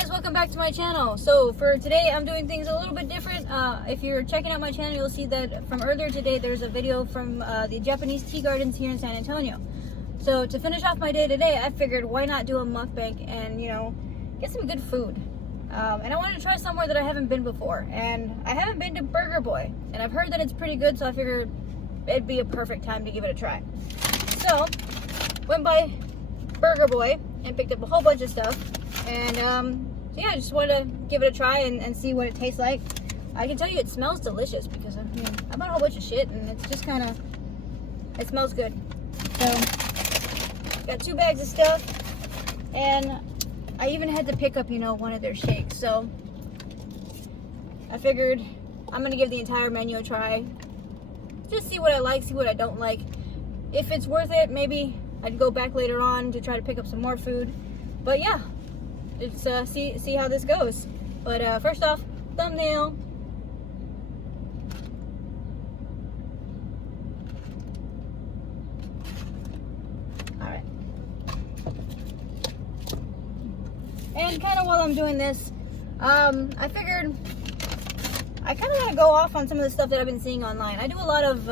guys, welcome back to my channel. So for today I'm doing things a little bit different. If you're checking out my channel, you'll see that from earlier today there's a video from the Japanese tea gardens here in San Antonio. So to finish off my day today, I figured why not do a mukbang and, you know, get some good food. And I wanted to try somewhere that I haven't been before, and I haven't been to Burger Boy, and I've heard that it's pretty good, so I figured it'd be a perfect time to give it a try. So went by Burger Boy and picked up a whole bunch of stuff. And so yeah, I just wanted to give it a try and see what it tastes like. I can tell you it smells delicious because I bought a whole bunch of shit and it's just kind of, it smells good. So got 2 bags of stuff, and I even had to pick up, you know, one of their shakes. So I figured I'm gonna give the entire menu a try, just see what I like, see what I don't like. If it's worth it, maybe I'd go back later on to try to pick up some more food. But yeah, let's see how this goes. But first off, thumbnail. All right. And kind of while I'm doing this, I figured I kind of want to go off on some of the stuff that I've been seeing online. I do a lot of,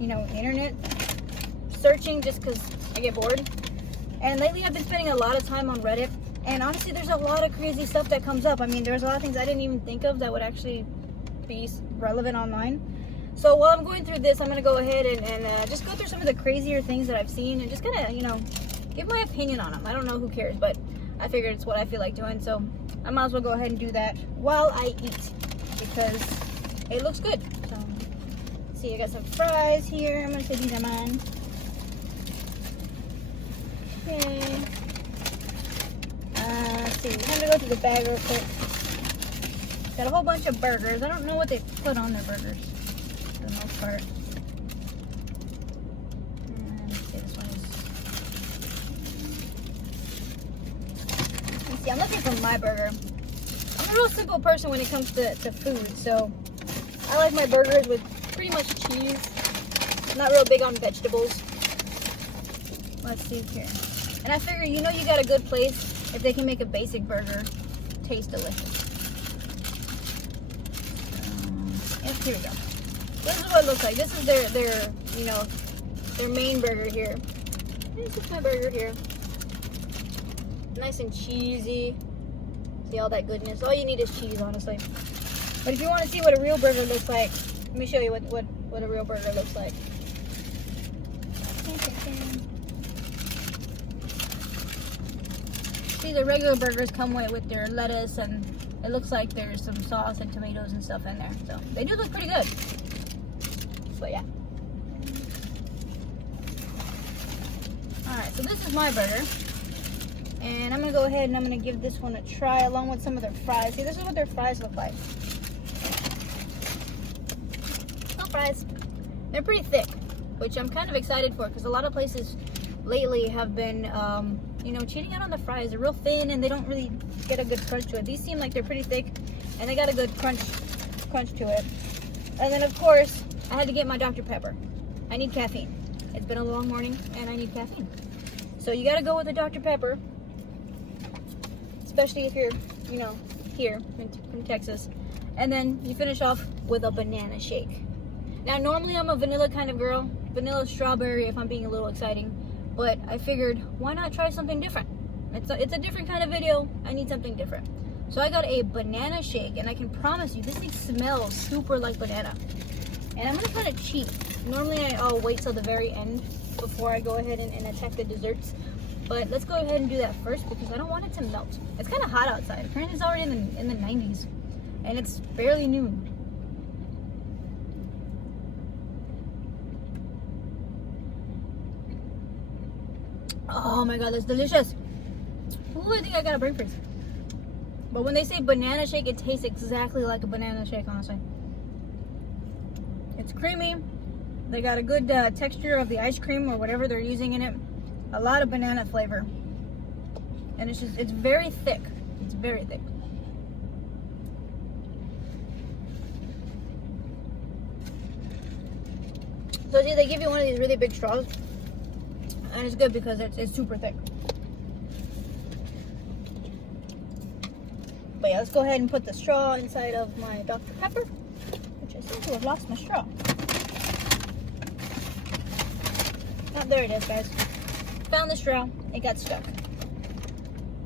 you know, internet searching just because I get bored. And lately I've been spending a lot of time on Reddit. And honestly, there's a lot of crazy stuff that comes up. I mean, there's a lot of things I didn't even think of that would actually be relevant online. So while I'm going through this, I'm going to go ahead and just go through some of the crazier things that I've seen and just kind of, you know, give my opinion on them. I don't know, who cares, but I figured it's what I feel like doing. So I might as well go ahead and do that while I eat because it looks good. So let's see, I got some fries here. I'm going to say these are mine. Okay. Let's see, time to go through the bag real quick. Got a whole bunch of burgers. I don't know what they put on their burgers for the most part. And let's see, this one is... Let's see, I'm looking for my burger. I'm a real simple person when it comes to food, so I like my burgers with pretty much cheese. I'm not real big on vegetables. Let's see here. And I figure, you know, you got a good place if they can make a basic burger taste delicious. And here we go. This is what it looks like. This is their you know, their main burger here. This is my burger here. Nice and cheesy. See all that goodness. All you need is cheese, honestly. But if you want to see what a real burger looks like, let me show you what a real burger looks like. See, the regular burgers come with their lettuce, and it looks like there's some sauce and tomatoes and stuff in there. So they do look pretty good. But yeah. Alright, so this is my burger. And I'm going to go ahead and I'm going to give this one a try along with some of their fries. See, this is what their fries look like. Oh, fries. They're pretty thick, which I'm kind of excited for because a lot of places lately have been, you know, cheating out on the fries. They're real thin and they don't really get a good crunch to it. These seem like they're pretty thick and they got a good crunch to it. And then, of course, I had to get my Dr. Pepper. I need caffeine. It's been a long morning and I need caffeine. So you got to go with the Dr. Pepper. Especially if you're, you know, here from Texas. And then you finish off with a banana shake. Now, normally I'm a vanilla kind of girl. Vanilla strawberry if I'm being a little exciting. But I figured, why not try something different? It's a different kind of video. I need something different. So I got a banana shake. And I can promise you, this thing smells super like banana. And I'm going to kind of cheat. Normally I'll wait till the very end before I go ahead and attack the desserts. But let's go ahead and do that first because I don't want it to melt. It's kind of hot outside. Apparently it's already in the 90s. And it's barely noon. Oh my god, that's delicious. Ooh, I think I got a brain freeze. But when they say banana shake, it tastes exactly like a banana shake, honestly. It's creamy. They got a good texture of the ice cream or whatever they're using in it. A lot of banana flavor. And it's very thick. It's very thick. So see, they give you one of these really big straws. And it's good because it's super thick. But yeah, let's go ahead and put the straw inside of my Dr. Pepper, which I seem to have lost my straw. Oh, there it is, guys. Found the straw. It got stuck.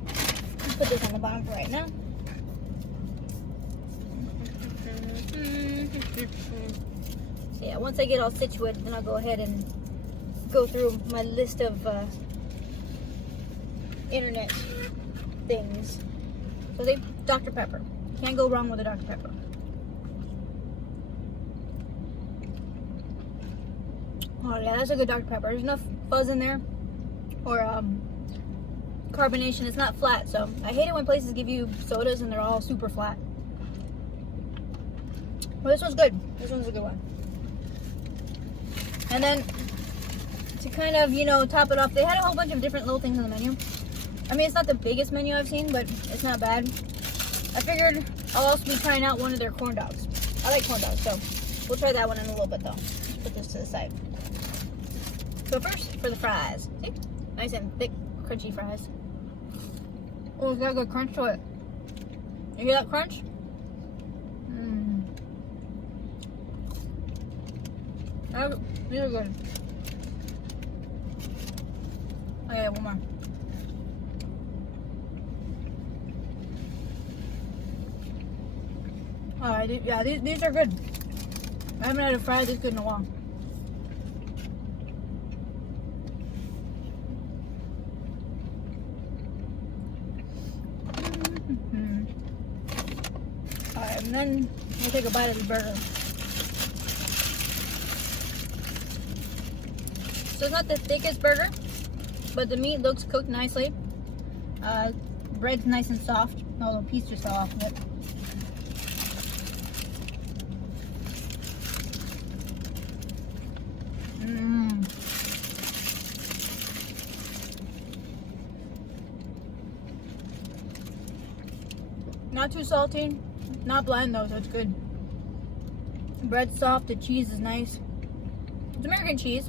Let's put this on the bottom for right now. So yeah, once I get all situated, then I'll go ahead and go through my list of internet things. So Dr. Pepper. Can't go wrong with a Dr. Pepper. Oh yeah, that's a good Dr. Pepper. There's enough fuzz in there, or carbonation. It's not flat, so I hate it when places give you sodas and they're all super flat. Well, this one's good. This one's a good one. And then to kind of, you know, top it off, they had a whole bunch of different little things on the menu. I mean, it's not the biggest menu I've seen, but it's not bad. I figured I'll also be trying out one of their corn dogs. I like corn dogs, so we'll try that one in a little bit though. Let's put this to the side. So first, for the fries. See? Nice and thick, crunchy fries. Oh, it's got a good crunch to it. You hear that crunch? These are good. Okay, one more. Alright, yeah, these are good. I haven't had a fry this good in a while. Alright, and then we'll take a bite of the burger. So it's not the thickest burger, but the meat looks cooked nicely. Bread's nice and soft. No, the piece just fell off of it. Not too salty, not bland though, so it's good. The bread's soft, the cheese is nice. It's American cheese,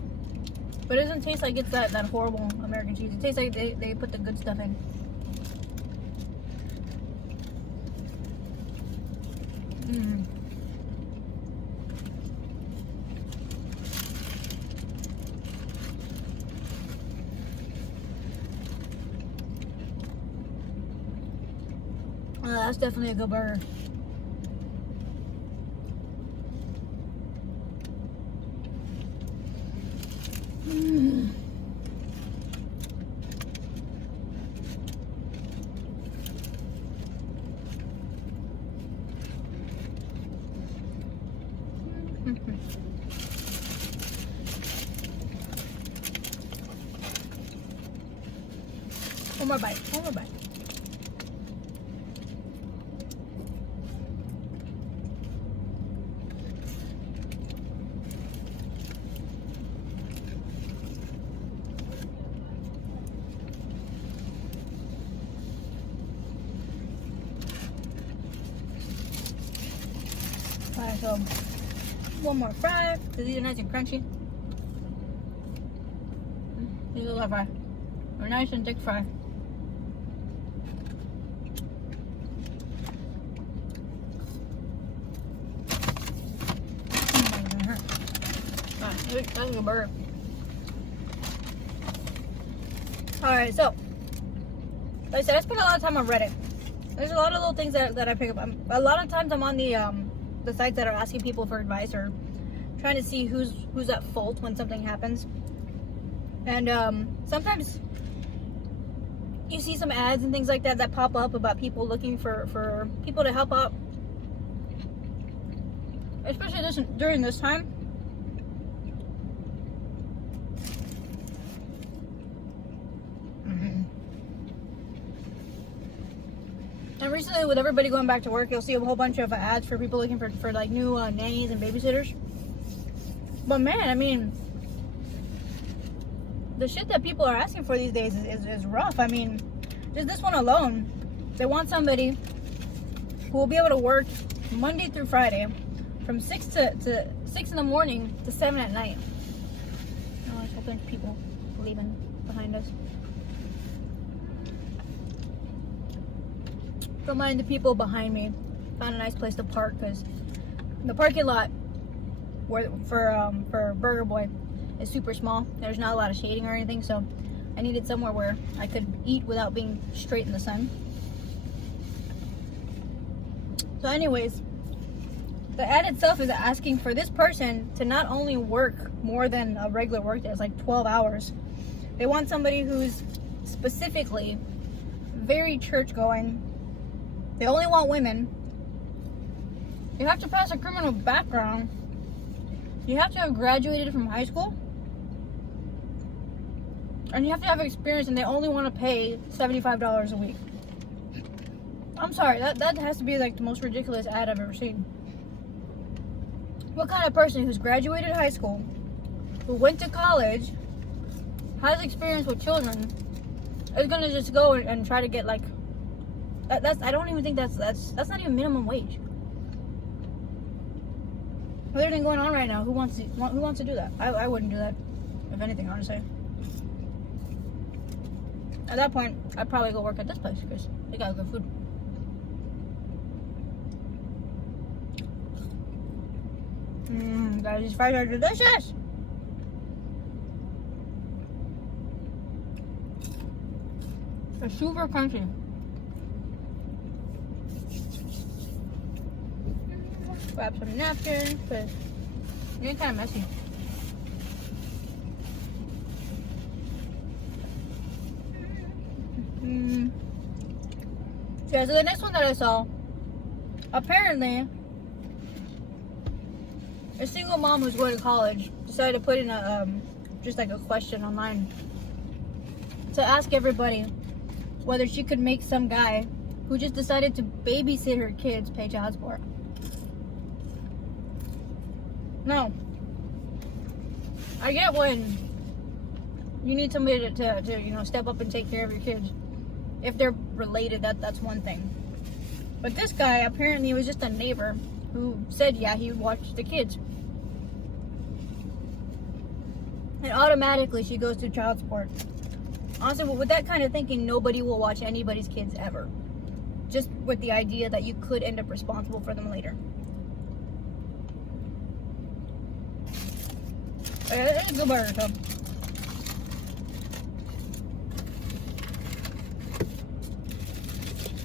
but it doesn't taste like it's that horrible American cheese. It tastes like they put the good stuff in. That's definitely a good burger. One more bite. One more bite. Alright, so one more fry, because these are nice and crunchy. These are the fry. They're nice and thick fry. That's a good burger. Alright, so like I said, I spend a lot of time on Reddit. There's a lot of little things that I pick up. A lot of times I'm on the sites that are asking people for advice or trying to see who's at fault when something happens. And sometimes you see some ads and things like that pop up about people looking for people to help out, especially during this time. And recently, with everybody going back to work, you'll see a whole bunch of ads for people looking for like new nannies and babysitters. But man, I mean, the shit that people are asking for these days is rough. I mean, just this one alone, they want somebody who will be able to work Monday through Friday from 6 in the morning to 7 at night. Oh, there's a whole bunch of people leaving behind us. Don't mind the people behind me. Found a nice place to park because the parking lot for Burger Boy is super small. There's not a lot of shading or anything, so I needed somewhere where I could eat without being straight in the sun. So anyways, the ad itself is asking for this person to not only work more than a regular work day, it's like 12 hours. They want somebody who's specifically very church going. They only want women. You have to pass a criminal background. You have to have graduated from high school. And you have to have experience, and they only want to pay $75 a week. I'm sorry, that has to be like the most ridiculous ad I've ever seen. What kind of person who's graduated high school, who went to college, has experience with children, is gonna just go and try to get like that's I don't even think that's not even minimum wage. With everything going on right now, who wants to do that? I wouldn't do that, if anything, honestly. At that point, I'd probably go work at this place because they got good food. Guys, these fries are delicious. They're super crunchy. Grab some napkins because it's kind of messy. Yeah, so the next one that I saw, apparently, a single mom who's going to college decided to put in a just like a question online to ask everybody whether she could make some guy who just decided to babysit her kids pay child support. No. I get when you need somebody to step up and take care of your kids. If they're related, that's one thing. But this guy, apparently, was just a neighbor who said, yeah, he watched the kids. And automatically, she goes to child support. Honestly, with that kind of thinking, nobody will watch anybody's kids ever. Just with the idea that you could end up responsible for them later. Okay, it's a good burger, so.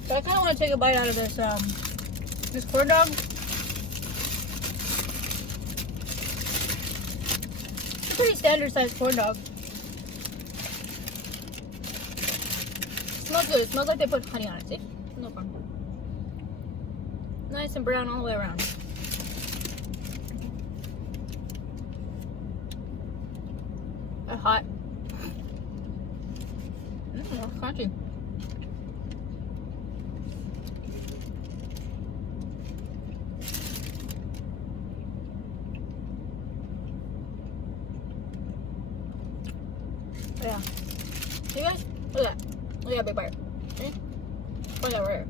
But I kind of want to take a bite out of this corn dog. It's a pretty standard sized corn dog. Smells good. It smells like they put honey on it. See? No problem. Nice and brown all the way around. That's hot. That's crunchy. Yeah. You guys, look at that. Look at that big bite. See? Look at that right here.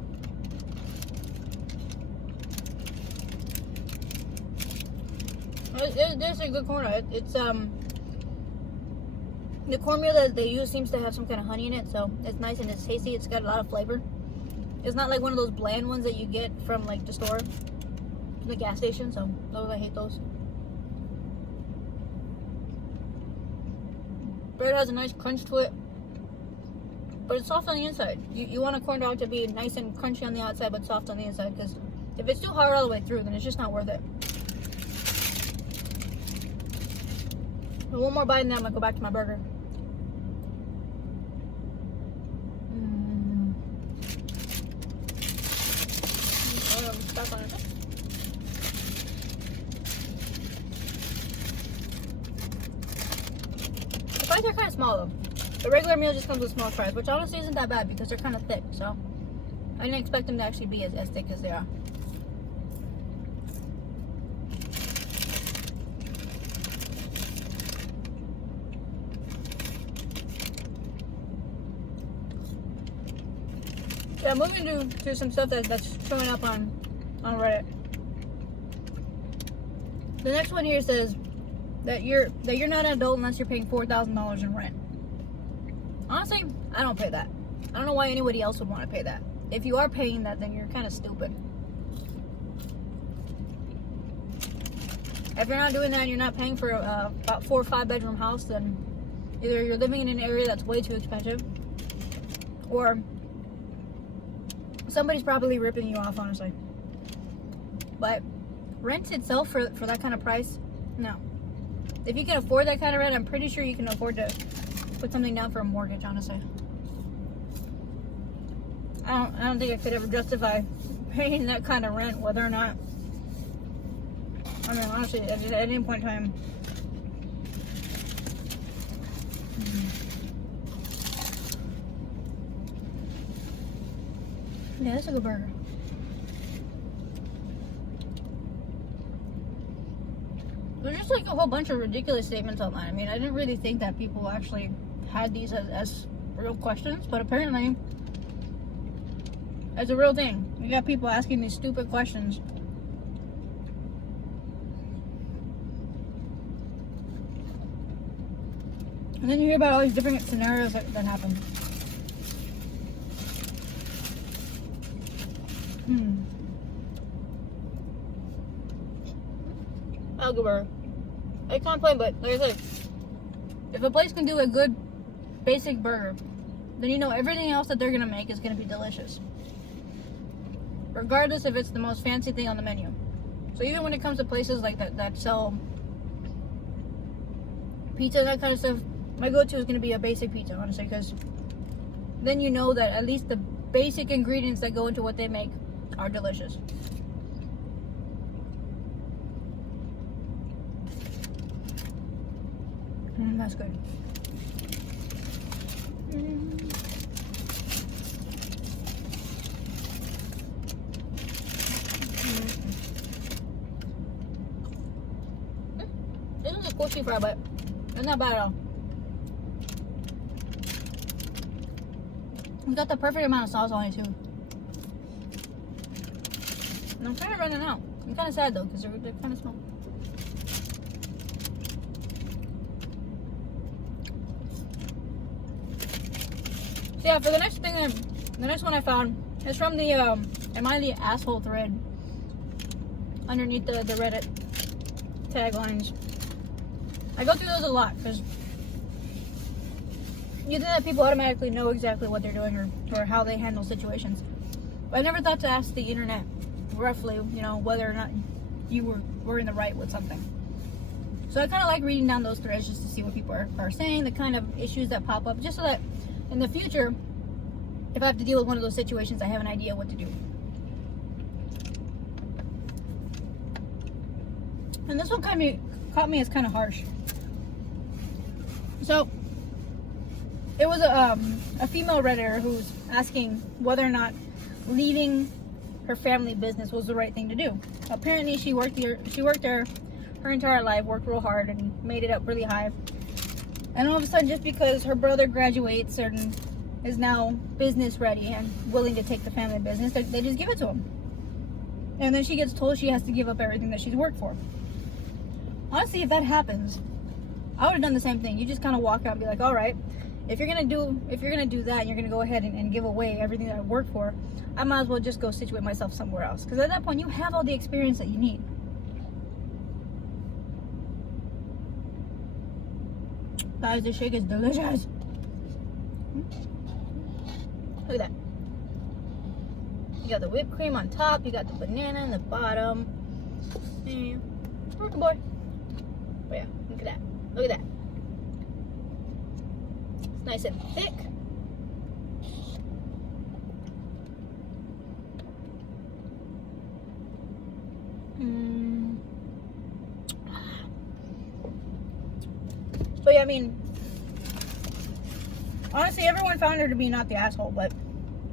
This is a good corn. It's the cornmeal that they use seems to have some kind of honey in it, so it's nice and it's tasty. It's got a lot of flavor. It's not like one of those bland ones that you get from like the store, from the gas station. So those, I hate those. Bread has a nice crunch to it, but it's soft on the inside. You want a corn dog to be nice and crunchy on the outside, but soft on the inside, because if it's too hard all the way through, then it's just not worth it. And one more bite and then I'm gonna go back to my burger. Back on it. The fries are kind of small though. The regular meal just comes with small fries, which honestly isn't that bad because they're kind of thick. So I didn't expect them to actually be as thick as they are. Yeah, moving to some stuff that's showing up on Reddit. The next one here says that you're not an adult unless you're paying $4,000 in rent. Honestly, I don't pay that. I don't know why anybody else would want to pay that. if you are paying that, then you're kind of stupid. If you're not doing that and you're not paying for about 4 or 5 bedroom house, then either you're living in an area that's way too expensive, or somebody's probably ripping you off, honestly. But rent itself for that kind of price, no. If you can afford that kind of rent, I'm pretty sure you can afford to put something down for a mortgage, honestly. I don't think I could ever justify paying that kind of rent, whether or not, I mean, honestly, at any point in time. Yeah, that's a good burger. There's just like a whole bunch of ridiculous statements online. I mean, I didn't really think that people actually had these as real questions, but apparently it's a real thing. You got people asking these stupid questions. And then you hear about all these different scenarios that happen. I'll go burger. I can't complain, but like I said, if a place can do a good basic burger, then you know everything else that they're gonna make is gonna be delicious, regardless if it's the most fancy thing on the menu. So even when it comes to places like that sell pizza and that kind of stuff, my go-to is gonna be a basic pizza, honestly, because then you know that at least the basic ingredients that go into what they make are delicious. That's good. This is a squishy fry, but it's not bad at all. It's got the perfect amount of sauce on it too. And I'm kind of running out. I'm kind of sad though, because they're kind of small. So yeah, for the next thing, the next one I found is from the Am I the Asshole thread underneath the Reddit taglines. I go through those a lot because you think that people automatically know exactly what they're doing or how they handle situations. But I never thought to ask the internet roughly, you know, whether or not you were in the right with something. So I kind of like reading down those threads just to see what people are saying, the kind of issues that pop up, just so that in the future, if I have to deal with one of those situations, I have an idea what to do. And this one caught me as kind of harsh. So it was a female Redditor who's asking whether or not leaving her family business was the right thing to do. Apparently, she worked there her entire life, worked real hard, and made it up really high. And all of a sudden, just because her brother graduates and is now business ready and willing to take the family business, they just give it to him. And then she gets told she has to give up everything that she's worked for. Honestly, if that happens, I would have done the same thing. You just kind of walk out and be like, all right, if you're gonna do that, and you're gonna go ahead and give away everything that I worked for, I might as well just go situate myself somewhere else. Because at that point, you have all the experience that you need. Guys, this shake is delicious. Look at that. You got the whipped cream on top. You got the banana in the bottom. And work boy. Oh yeah, look at that. Look at that. It's nice and thick. But yeah, I mean, honestly, everyone found her to be not the asshole, but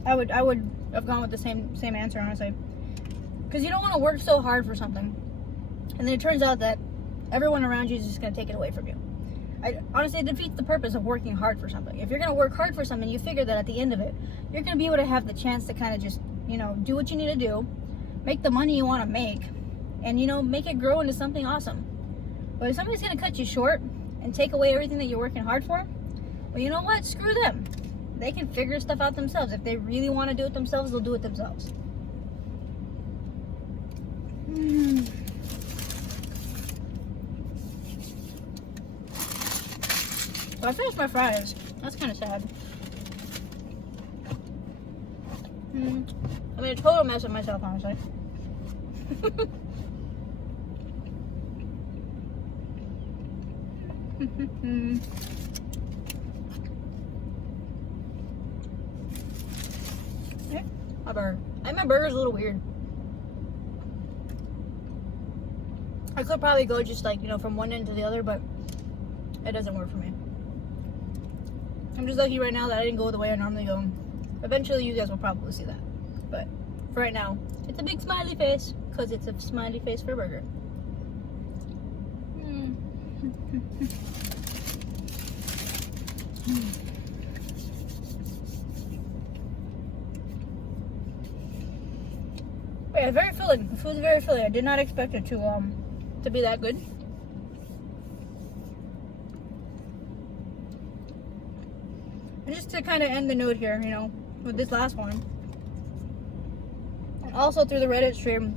I would have gone with the same answer, honestly, because you don't want to work so hard for something, and then it turns out that everyone around you is just going to take it away from you. Honestly, it defeats the purpose of working hard for something. If you're going to work hard for something, you figure that at the end of it, you're going to be able to have the chance to kind of just, you know, do what you need to do, make the money you want to make, and, you know, make it grow into something awesome. But if somebody's going to cut you short and take away everything that you're working hard for, well, you know what? Screw them. they can figure stuff out themselves. If they really want to do it themselves, they'll do it themselves. So I finished my fries. That's kind of sad. I mean, a total mess of myself, honestly. Okay, my burger. My burger's a little weird. I could probably go just like, from one end to the other, but it doesn't work for me. I'm just lucky right now that I didn't go the way I normally go. Eventually you guys will probably see that. But for right now, it's a big smiley face because it's a smiley face for a burger. But yeah, very filling. The food's very filling. I did not expect it to be that good. And just to kind of end the note here, with this last one. And also through the Reddit stream,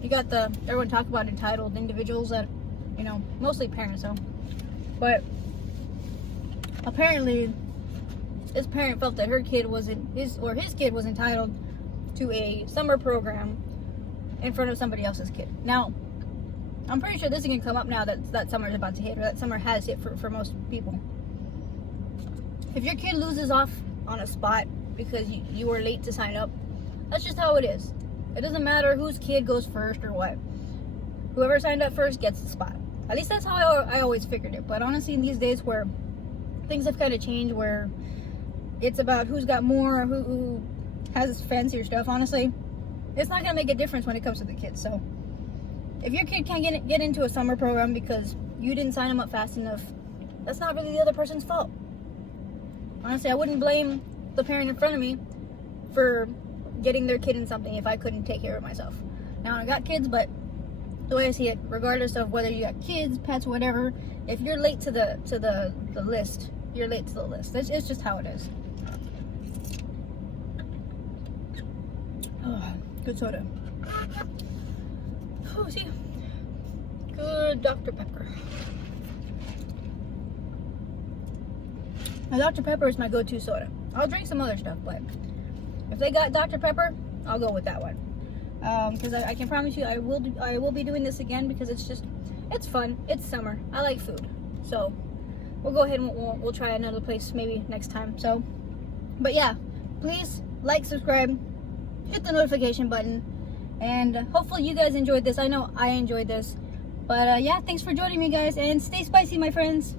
you got everyone talk about entitled individuals that, mostly parents though. But apparently this parent felt that his kid was entitled to a summer program in front of somebody else's kid. Now, I'm pretty sure this is gonna come up now that summer is about to hit, or that summer has hit for most people. If your kid loses off on a spot because you were late to sign up, that's just how it is. It doesn't matter whose kid goes first or what. Whoever signed up first gets the spot. At least that's how I always figured it. But honestly, in these days where things have kind of changed, where it's about who's got more, who has fancier stuff, honestly, it's not gonna make a difference when it comes to the kids. So if your kid can't get into a summer program because you didn't sign them up fast enough, that's not really the other person's fault. Honestly, I wouldn't blame the parent in front of me for getting their kid in something if I couldn't take care of myself. Now, I got kids, but the way I see it, regardless of whether you got kids, pets, whatever, if you're late to the list, you're late to the list. It's just how it is. Oh, good soda. Oh, see? Good Dr. Pepper. Now, Dr. Pepper is my go-to soda. I'll drink some other stuff, but if they got Dr. Pepper, I'll go with that one. Because I can promise you I will be doing this again because it's fun. It's summer. I like food. So we'll go ahead and we'll try another place maybe next time. So, but yeah, please like, subscribe, hit the notification button, and hopefully you guys enjoyed this. I know I enjoyed this. But yeah, thanks for joining me, guys, and stay spicy, my friends.